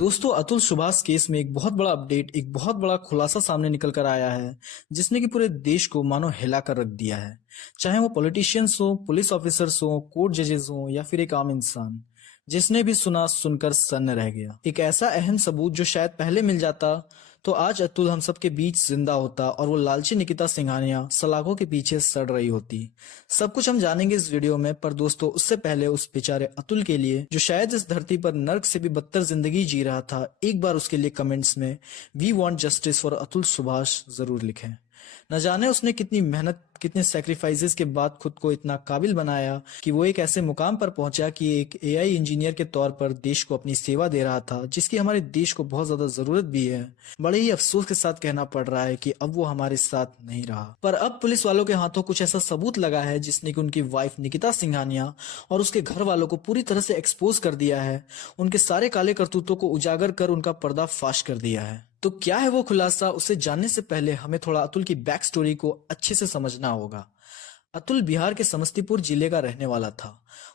दोस्तों, अतुल सुभाष केस में एक बहुत बड़ा अपडेट, एक बहुत बड़ा खुलासा सामने निकल कर आया है, जिसने कि पूरे देश को मानो हिला कर रख दिया है। चाहे वो पॉलिटिशियंस हो, पुलिस ऑफिसर्स हो, कोर्ट जजेस हो या फिर एक आम इंसान, जिसने भी सुना सुनकर सन्न रह गया। एक ऐसा अहम सबूत जो शायद पहले मिल जाता तो आज अतुल हम सबके बीच जिंदा होता और वो लालची निकिता सिंघानिया सलाखों के पीछे सड़ रही होती। सब कुछ हम जानेंगे इस वीडियो में, पर दोस्तों उससे पहले उस बेचारे अतुल के लिए, जो शायद इस धरती पर नर्क से भी बदतर जिंदगी जी रहा था, एक बार उसके लिए कमेंट्स में we want justice for Atul Subhash जरूर लिखें। न जाने उसने कितनी मेहनत, कितने सेक्रीफाइसेस के बाद खुद को इतना काबिल बनाया कि वो एक ऐसे मुकाम पर पहुंचा कि एक एआई इंजीनियर के तौर पर देश को अपनी सेवा दे रहा था, जिसकी हमारे देश को बहुत ज्यादा जरूरत भी है। बड़े ही अफसोस के साथ कहना पड़ रहा है कि अब वो हमारे साथ नहीं रहा। पर अब पुलिस वालों के हाथों कुछ ऐसा सबूत लगा है जिसने कि उनकी वाइफ निकिता सिंघानिया और उसके घर वालों को पूरी तरह से एक्सपोज कर दिया है, उनके सारे काले करतूतों को उजागर कर उनका पर्दाफाश कर दिया है। तो क्या है वो खुलासा, उसे जानने से पहले हमें थोड़ा अतुल की बैक स्टोरी को अच्छे से समझना होगा। अतुल बिहार के समस्तीपुर जिले का रहने वाला था।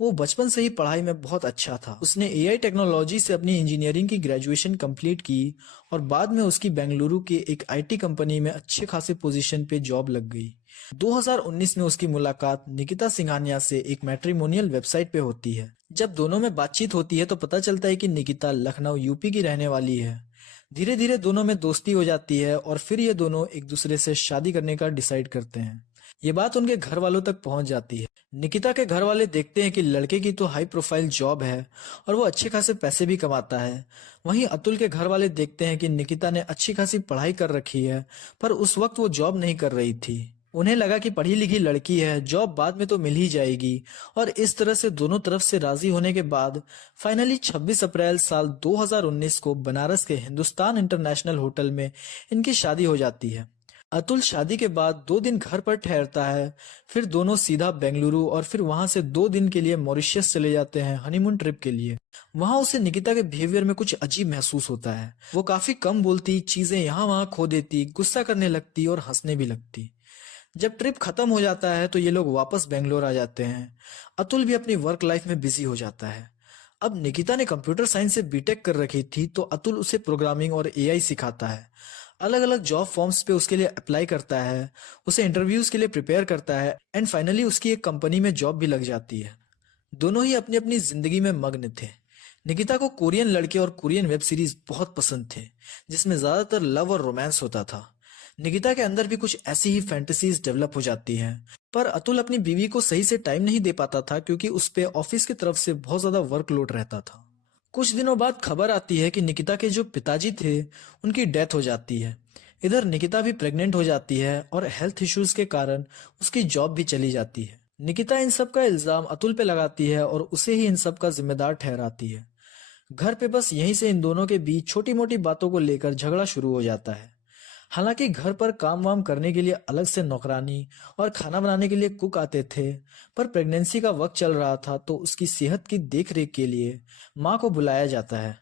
वो बचपन से ही पढ़ाई में बहुत अच्छा था। उसने एआई टेक्नोलॉजी से अपनी इंजीनियरिंग की ग्रेजुएशन कंप्लीट की और बाद में उसकी बेंगलुरु के एक आईटी कंपनी में अच्छे खासे पोजीशन पे जॉब लग गई। 2019 में उसकी मुलाकात निकिता सिंघानिया से एक मैट्रिमोनियल वेबसाइट पे होती है। जब दोनों में बातचीत होती है तो पता चलता है कि निकिता लखनऊ यूपी की रहने वाली है। धीरे धीरे दोनों में दोस्ती हो जाती है और फिर ये दोनों एक दूसरे से शादी करने का डिसाइड करते हैं। ये बात उनके घर वालों तक पहुंच जाती है। निकिता के घर वाले देखते हैं कि लड़के की तो हाई प्रोफाइल जॉब है और वो अच्छे खासे पैसे भी कमाता है। वहीं अतुल के घर वाले देखते हैं कि निकिता ने अच्छी खासी पढ़ाई कर रखी है, पर उस वक्त वो जॉब नहीं कर रही थी। उन्हें लगा कि पढ़ी लिखी लड़की है, जॉब बाद में तो मिल ही जाएगी। और इस तरह से दोनों तरफ से राजी होने के बाद फाइनली 26 अप्रैल साल 2019 को बनारस के हिंदुस्तान इंटरनेशनल होटल में इनकी शादी हो जाती है। अतुल शादी के बाद 2 दिन घर पर ठहरता है, फिर दोनों सीधा बेंगलुरु और फिर वहां से 2 दिन के लिए मॉरिशस चले जाते हैं हनीमून ट्रिप के लिए। वहां उसे निकिता के बिहेवियर में कुछ अजीब महसूस होता है। वो काफी कम बोलती, चीजें यहाँ वहां खो देती, गुस्सा करने लगती और हंसने भी लगती। जब ट्रिप खत्म हो जाता है तो ये लोग वापस बेंगलोर आ जाते हैं। अतुल भी अपनी वर्क लाइफ में बिजी हो जाता है। अब निकिता ने कंप्यूटर साइंस से बीटेक कर रखी थी, तो अतुल उसे प्रोग्रामिंग और एआई सिखाता है। अलग अलग जॉब फॉर्म्स पे उसके लिए अप्लाई करता है, उसे इंटरव्यूज के लिए प्रिपेयर करता है एंड फाइनली उसकी एक कंपनी में जॉब भी लग जाती है। दोनों ही अपनी अपनी जिंदगी में मग्न थे। निकिता को कोरियन लड़के और कोरियन वेब सीरीज बहुत पसंद थे, जिसमें ज्यादातर लव और रोमांस होता था। निकिता के अंदर भी कुछ ऐसी ही फैंटेसीज डेवलप हो जाती हैं, पर अतुल अपनी बीवी को सही से टाइम नहीं दे पाता था क्योंकि उस पे ऑफिस की तरफ से बहुत ज्यादा वर्कलोड रहता था। कुछ दिनों बाद खबर आती है कि निकिता के जो पिताजी थे उनकी डेथ हो जाती है। इधर निकिता भी प्रेग्नेंट हो जाती है और हेल्थ इश्यूज के कारण उसकी जॉब भी चली जाती है। निकिता इन सब का इल्जाम अतुल पे लगाती है और उसे ही इन सब का जिम्मेदार ठहराती है। घर पे बस यहीं से इन दोनों के बीच छोटी मोटी बातों को लेकर झगड़ा शुरू हो जाता है। हालांकि घर पर काम वाम करने के लिए अलग से नौकरानी और खाना बनाने के लिए कुक आते थे, पर प्रेगनेंसी का वक्त चल रहा था तो उसकी सेहत की देखरेख के लिए माँ को बुलाया जाता है।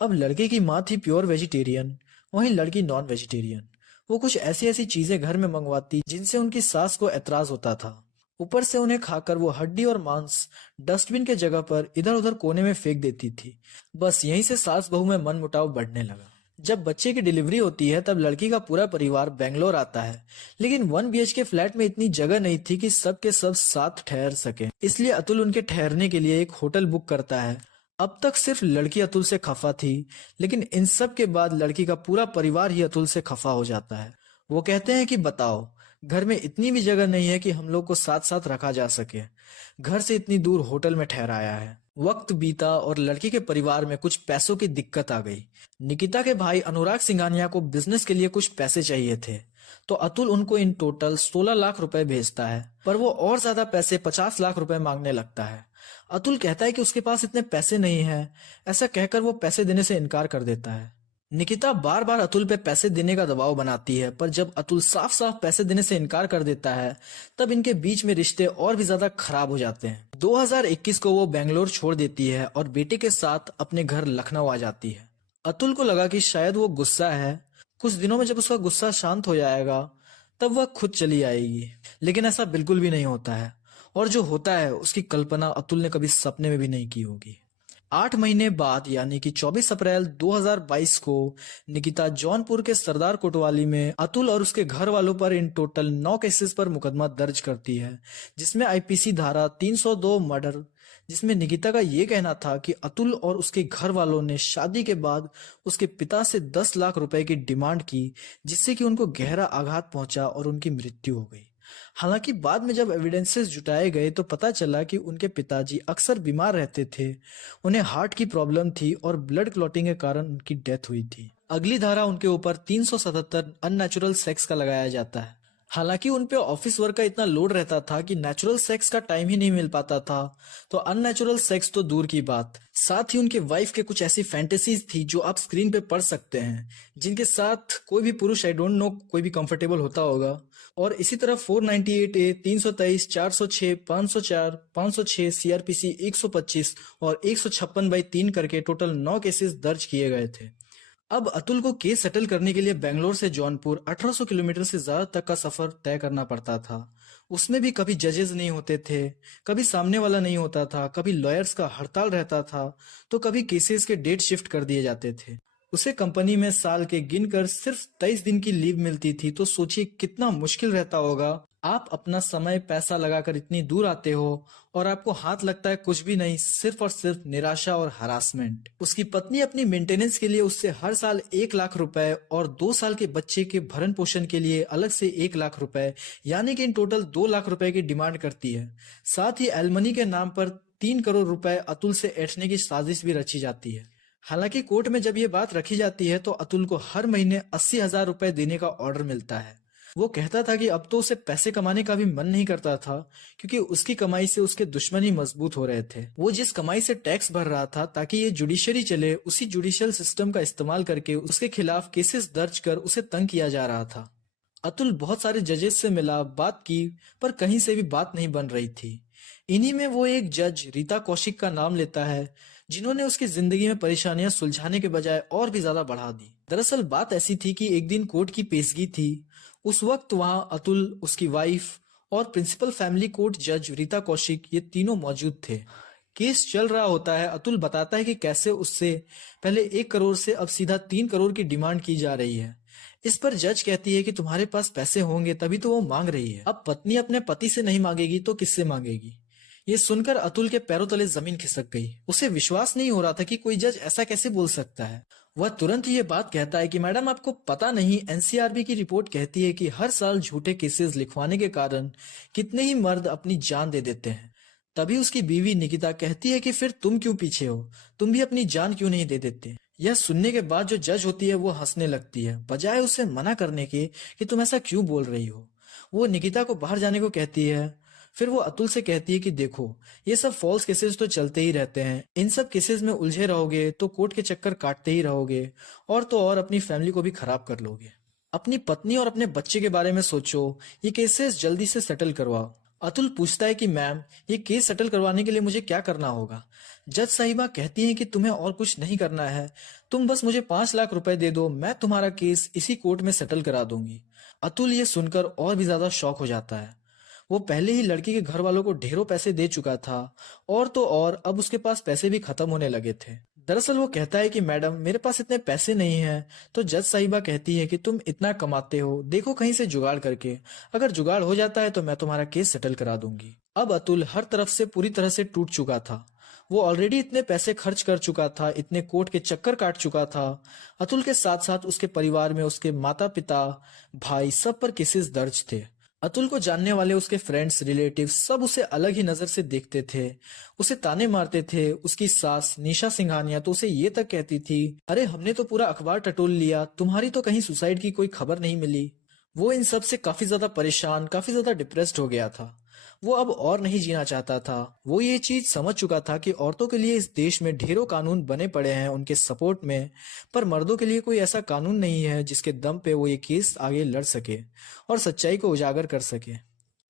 अब लड़के की माँ थी प्योर वेजिटेरियन, वहीं लड़की नॉन वेजिटेरियन। वो कुछ ऐसी ऐसी चीजें घर में मंगवाती जिनसे उनकी सास को एतराज होता था। ऊपर से उन्हें खाकर वो हड्डी और मांस डस्टबिन के जगह पर इधर उधर कोने में फेंक देती थी। बस यहीं से सास बहू में मनमुटाव बढ़ने लगा। जब बच्चे की डिलीवरी होती है तब लड़की का पूरा परिवार बेंगलोर आता है, लेकिन 1 BHK फ्लैट में इतनी जगह नहीं थी कि सब के सब साथ ठहर सके। इसलिए अतुल उनके ठहरने के लिए एक होटल बुक करता है। अब तक सिर्फ लड़की अतुल से खफा थी, लेकिन इन सब के बाद लड़की का पूरा परिवार ही अतुल से खफा हो जाता है। वो कहते हैं कि बताओ, घर में इतनी भी जगह नहीं है कि हम लोग को साथ साथ रखा जा सके। घर से इतनी दूर होटल में ठहराया है। वक्त बीता और लड़की के परिवार में कुछ पैसों की दिक्कत आ गई। निकिता के भाई अनुराग सिंघानिया को बिजनेस के लिए कुछ पैसे चाहिए थे, तो अतुल उनको इन टोटल 16 लाख रुपए भेजता है, पर वो और ज्यादा पैसे 50 लाख रुपए मांगने लगता है। अतुल कहता है कि उसके पास इतने पैसे नहीं है। ऐसा कहकर वो पैसे देने से इनकार कर देता है। निकिता बार बार अतुल पे पैसे देने का दबाव बनाती है, पर जब अतुल साफ साफ पैसे देने से इनकार कर देता है तब इनके बीच में रिश्ते और भी ज्यादा खराब हो जाते हैं। 2021 को वो बेंगलोर छोड़ देती है और बेटे के साथ अपने घर लखनऊ आ जाती है। अतुल को लगा कि शायद वो गुस्सा है, कुछ दिनों में जब उसका गुस्सा शांत हो जाएगा तब वह खुद चली आएगी, लेकिन ऐसा बिल्कुल भी नहीं होता है। और जो होता है उसकी कल्पना अतुल ने कभी सपने में भी नहीं की होगी। 8 महीने बाद यानी कि 24 अप्रैल 2022 को निकिता जौनपुर के सरदार कोतवाली में अतुल और उसके घर वालों पर इन टोटल 9 केसेस पर मुकदमा दर्ज करती है, जिसमें आईपीसी धारा 302 मर्डर, जिसमें निकिता का ये कहना था कि अतुल और उसके घर वालों ने शादी के बाद उसके पिता से 10 लाख रुपए की डिमांड की, जिससे कि उनको गहरा आघात पहुंचा और उनकी मृत्यु हो गई। हालांकि बाद में जब एविडेंसेस जुटाए गए तो पता चला कि उनके पिताजी अक्सर बीमार रहते थे, उन्हें हार्ट की प्रॉब्लम थी और ब्लड क्लॉटिंग के कारण उनकी डेथ हुई थी। अगली धारा उनके ऊपर 377 अननेचुरल सेक्स का लगाया जाता है। हालांकि उन पे ऑफिस वर्क का इतना लोड रहता था कि नेचुरल सेक्स का टाइम ही नहीं मिल पाता था, तो अननेचुरल सेक्स तो दूर की बात, साथ ही उनके वाइफ के कुछ ऐसी फैंटेसीज थी जो आप स्क्रीन पे पढ़ सकते हैं, जिनके साथ कोई भी पुरुष, आई डोंट नो, कोई भी कंफर्टेबल होता होगा। और इसी तरह 498A, 323, 406, 504, 506, सीआरपीसी 125 और 156/3 करके टोटल 9 केसेस दर्ज किए गए थे। अब अतुल को केस सेटल करने के लिए बेंगलोर से जौनपुर 1800 किलोमीटर से ज्यादा तक का सफर तय करना पड़ता था। उसमें भी कभी जजेस नहीं होते थे, कभी सामने वाला नहीं होता था, कभी लॉयर्स का हड़ताल रहता था, तो कभी केसेस के डेट शिफ्ट कर दिए जाते थे। उसे कंपनी में साल के गिनकर सिर्फ 23 दिन की लीव मिलती थी, तो सोचिए कितना मुश्किल रहता होगा। आप अपना समय पैसा लगाकर इतनी दूर आते हो और आपको हाथ लगता है कुछ भी नहीं, सिर्फ और सिर्फ निराशा और हरासमेंट। उसकी पत्नी अपनी मेंटेनेंस के लिए उससे हर साल 1 लाख रुपए और 2 साल के बच्चे के भरण पोषण के लिए अलग से 1 लाख रुपए, यानी कि इन टोटल 2 लाख रुपए की डिमांड करती है। साथ ही एलमनी के नाम पर 3 करोड़ रुपए अतुल से ऐंठने की साजिश भी रची जाती है। हालांकि कोर्ट में जब ये बात रखी जाती है तो अतुल को हर महीने 80,000 रुपए देने का ऑर्डर मिलता है। वो कहता था कि अब तो उसे पैसे कमाने का भी मन नहीं करता था, क्योंकि उसकी कमाई से उसके दुश्मन ही मजबूत हो रहे थे। वो जिस कमाई से टैक्स भर रहा था ताकि ये जुडिशरी चले, उसी जुडिशियल सिस्टम का इस्तेमाल करके उसके खिलाफ केसेस दर्ज कर उसे तंग किया जा रहा था। अतुल बहुत सारे जजेस से मिला, बात की, पर कहीं से भी बात नहीं बन रही थी। इन्हीं में वो एक जज रीता कौशिक का नाम लेता है, जिन्होंने उसकी जिंदगी में परेशानियां सुलझाने के बजाय और भी ज्यादा बढ़ा दी। दरअसल बात ऐसी थी कि एक दिन कोर्ट की पेशगी थी। उस वक्त वहां अतुल, उसकी वाइफ और प्रिंसिपल फैमिली कोर्ट जज रीता कौशिक, ये तीनों मौजूद थे। केस चल रहा होता है। अतुल बताता है कि कैसे उससे पहले 1 करोड़ से अब सीधा 3 करोड़ की डिमांड की जा रही है। इस पर जज कहती है कि तुम्हारे पास पैसे होंगे तभी तो वो मांग रही है। अब पत्नी अपने पति से नहीं मांगेगी तो किससे मांगेगी? ये सुनकर अतुल के पैरों तले जमीन खिसक गई। उसे विश्वास नहीं हो रहा था कि कोई जज ऐसा कैसे बोल सकता है। वह तुरंत ही ये बात कहता है कि मैडम, आपको पता नहीं, एनसीआरबी की रिपोर्ट कहती है कि हर साल झूठे केसेस लिखवाने के कारण कितने ही मर्द अपनी जान दे देते हैं। तभी उसकी बीवी निकिता कहती है कि फिर तुम क्यों पीछे हो, तुम भी अपनी जान क्यों नहीं दे देते? यह सुनने के बाद जो जज होती है वो हंसने लगती है, बजाय उसे मना करने के कि तुम ऐसा क्यों बोल रही हो। वो निकिता को बाहर जाने को कहती है। फिर वो अतुल से कहती है कि देखो, ये सब फॉल्स केसेस तो चलते ही रहते हैं, इन सब केसेस में उलझे रहोगे तो कोर्ट के चक्कर काटते ही रहोगे, और तो और अपनी फैमिली को भी खराब कर लोगे। अपनी पत्नी और अपने बच्चे के बारे में सोचो, ये केसेस जल्दी से सेटल करवाओ। अतुल पूछता है कि मैम, ये केस सेटल करवाने के लिए मुझे क्या करना होगा? जज साहिबा कहती हैं कि तुम्हें और कुछ नहीं करना है, तुम बस मुझे 5 लाख रुपए दे दो, मैं तुम्हारा केस इसी कोर्ट में सेटल करा दूंगी। अतुल ये सुनकर और भी ज्यादा शॉक हो जाता है। वो पहले ही लड़की के घर वालों को ढेरों पैसे दे चुका था, और तो और अब उसके पास पैसे भी खत्म होने लगे थे। दरअसल वो कहता है कि मैडम, मेरे पास इतने पैसे नहीं हैं। तो जज साहिबा कहती है कि तुम इतना कमाते हो, देखो कहीं से जुगाड़ करके, अगर जुगाड़ हो जाता है तो मैं तुम्हारा केस सेटल करा दूंगी। अब अतुल हर तरफ से पूरी तरह से टूट चुका था। वो ऑलरेडी इतने पैसे खर्च कर चुका था, इतने कोर्ट के चक्कर काट चुका था। अतुल के साथ साथ उसके परिवार में उसके माता पिता, भाई, सब पर केसेस दर्ज थे। अतुल को जानने वाले उसके फ्रेंड्स, रिलेटिव्स सब उसे अलग ही नजर से देखते थे, उसे ताने मारते थे। उसकी सास निशा सिंघानिया तो उसे ये तक कहती थी, अरे हमने तो पूरा अखबार टटोल लिया, तुम्हारी तो कहीं सुसाइड की कोई खबर नहीं मिली। वो इन सब से काफी ज्यादा परेशान, काफी ज्यादा डिप्रेस्ड हो गया था। वो अब और नहीं जीना चाहता था। वो ये चीज समझ चुका था कि औरतों के लिए इस देश में ढेरों कानून बने पड़े हैं उनके सपोर्ट में, पर मर्दों के लिए कोई ऐसा कानून नहीं है जिसके दम पे वो ये केस आगे लड़ सके और सच्चाई को उजागर कर सके।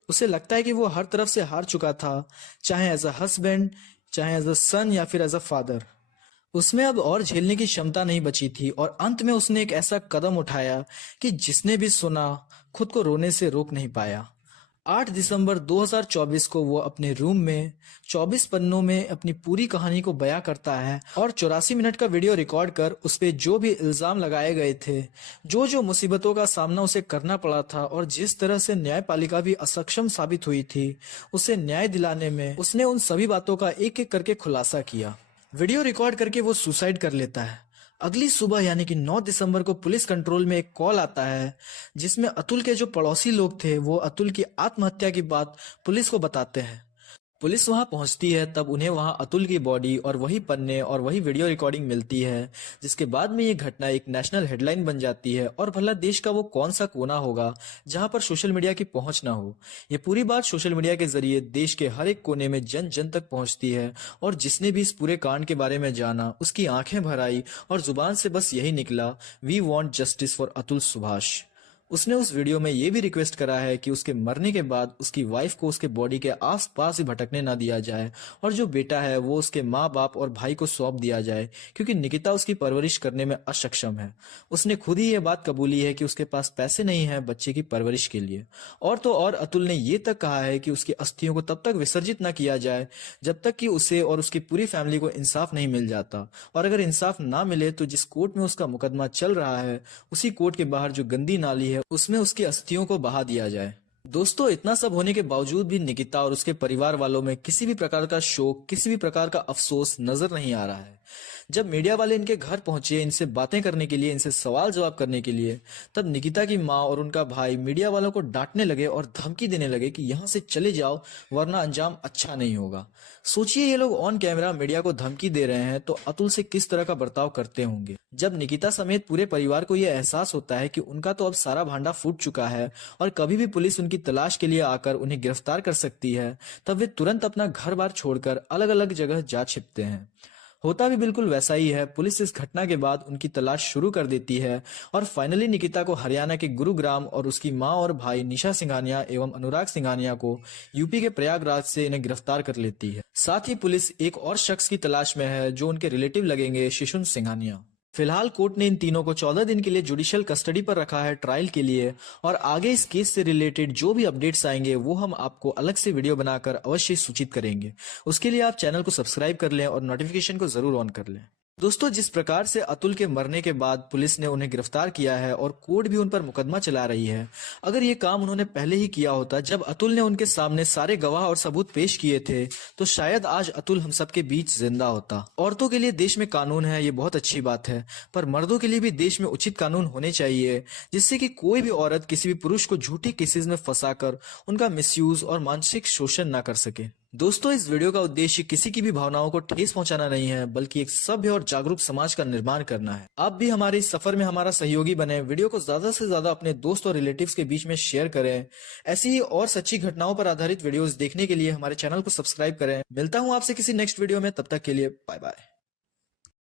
उसे लगता है कि वो हर तरफ से हार चुका था, चाहे एज अ हस्बैंड, चाहे एज अ सन या फिर एज अ फादर। उसमें अब और झेलने की क्षमता नहीं बची थी, और अंत में उसने एक ऐसा कदम उठाया कि जिसने भी सुना खुद को रोने से रोक नहीं पाया। 8 दिसंबर 2024 को वो अपने रूम में 24 पन्नों में अपनी पूरी कहानी को बयां करता है और 84 मिनट का वीडियो रिकॉर्ड कर उस पे जो भी इल्जाम लगाए गए थे, जो जो मुसीबतों का सामना उसे करना पड़ा था और जिस तरह से न्यायपालिका भी असक्षम साबित हुई थी उसे न्याय दिलाने में, उसने उन सभी बातों का एक एक करके खुलासा किया। वीडियो रिकॉर्ड करके वो सुसाइड कर लेता है। अगली सुबह यानी कि 9 दिसंबर को पुलिस कंट्रोल में एक कॉल आता है जिसमें अतुल के जो पड़ोसी लोग थे वो अतुल की आत्महत्या की बात पुलिस को बताते हैं। पुलिस वहां पहुंचती है तब उन्हें वहां अतुल की बॉडी और वही पन्ने और वही वीडियो रिकॉर्डिंग मिलती है, जिसके बाद में ये घटना एक नेशनल हेडलाइन बन जाती है। और भला देश का वो कौन सा कोना होगा जहां पर सोशल मीडिया की पहुंच ना हो। ये पूरी बात सोशल मीडिया के जरिए देश के हर एक कोने में जन जन तक पहुंचती है और जिसने भी इस पूरे कांड के बारे में जाना उसकी आंखें भर आई और जुबान से बस यही निकला, we want justice for Atul Subhash. उसने उस वीडियो में ये भी रिक्वेस्ट करा है कि उसके मरने के बाद उसकी वाइफ को उसके बॉडी के आसपास ही भटकने ना दिया जाए और जो बेटा है वो उसके माँ बाप और भाई को सौंप दिया जाए क्योंकि निकिता उसकी परवरिश करने में असक्षम है। उसने खुद ही ये बात कबूली है कि उसके पास पैसे नहीं है बच्चे की परवरिश के लिए। और तो और अतुल ने ये तक कहा है कि उसकी अस्थियों को तब तक विसर्जित ना किया जाए जब तक कि उसे और उसकी पूरी फैमिली को इंसाफ नहीं मिल जाता, और अगर इंसाफ ना मिले तो जिस कोर्ट में उसका मुकदमा चल रहा है उसी कोर्ट के बाहर जो गंदी नाली है उसमें उसकी अस्थियों को बहा दिया जाए। दोस्तों, इतना सब होने के बावजूद भी निकिता और उसके परिवार वालों में किसी भी प्रकार का शोक, किसी भी प्रकार का अफसोस नजर नहीं आ रहा है। जब मीडिया वाले इनके घर पहुंचे इनसे बातें करने के लिए, इनसे सवाल जवाब करने के लिए, तब निकिता की माँ और उनका भाई मीडिया वालों को डांटने लगे और धमकी देने लगे कि यहाँ से चले जाओ वरना अंजाम अच्छा नहीं होगा। सोचिए, ये लोग ऑन कैमरा मीडिया को धमकी दे रहे हैं तो अतुल से किस तरह का बर्ताव करते होंगे। जब निकिता समेत पूरे परिवार को यह एहसास होता है कि उनका तो अब सारा भांडा फूट चुका है और कभी भी पुलिस उनकी तलाश के लिए आकर उन्हें गिरफ्तार कर सकती है, तब वे तुरंत अपना घर बार छोड़कर अलग अलग जगह जा छिपते हैं। होता भी बिल्कुल वैसा ही है। पुलिस इस घटना के बाद उनकी तलाश शुरू कर देती है और फाइनली निकिता को हरियाणा के गुरुग्राम और उसकी मां और भाई निशा सिंघानिया एवं अनुराग सिंघानिया को यूपी के प्रयागराज से इन्हें गिरफ्तार कर लेती है। साथ ही पुलिस एक और शख्स की तलाश में है जो उनके रिलेटिव लगेंगे, शिशुन सिंघानिया। फिलहाल कोर्ट ने इन तीनों को 14 दिन के लिए जुडिशियल कस्टडी पर रखा है ट्रायल के लिए, और आगे इस केस से रिलेटेड जो भी अपडेट्स आएंगे वो हम आपको अलग से वीडियो बनाकर अवश्य सूचित करेंगे। उसके लिए आप चैनल को सब्सक्राइब कर लें और नोटिफिकेशन को जरूर ऑन कर लें। दोस्तों, जिस प्रकार से अतुल के मरने के बाद पुलिस ने उन्हें गिरफ्तार किया है और कोर्ट भी उन पर मुकदमा चला रही है, अगर ये काम उन्होंने पहले ही किया होता जब अतुल ने उनके सामने सारे गवाह और सबूत पेश किए थे, तो शायद आज अतुल हम सबके बीच जिंदा होता। औरतों के लिए देश में कानून है, ये बहुत अच्छी बात है, पर मर्दों के लिए भी देश में उचित कानून होने चाहिए जिससे कि कोई भी औरत किसी भी पुरुष को झूठी केसेस में फंसाकर उनका मिसयूज और मानसिक शोषण ना कर सके। दोस्तों, इस वीडियो का उद्देश्य किसी की भी भावनाओं को ठेस पहुंचाना नहीं है, बल्कि एक सभ्य और जागरूक समाज का निर्माण करना है। आप भी हमारे इस सफर में हमारा सहयोगी बने। वीडियो को ज्यादा से ज्यादा अपने दोस्त और रिलेटिव्स के बीच में शेयर करें। ऐसी ही और सच्ची घटनाओं पर आधारित वीडियोस देखने के लिए हमारे चैनल को सब्सक्राइब करें। मिलता हूं आपसे किसी नेक्स्ट वीडियो में, तब तक के लिए बाय बाय।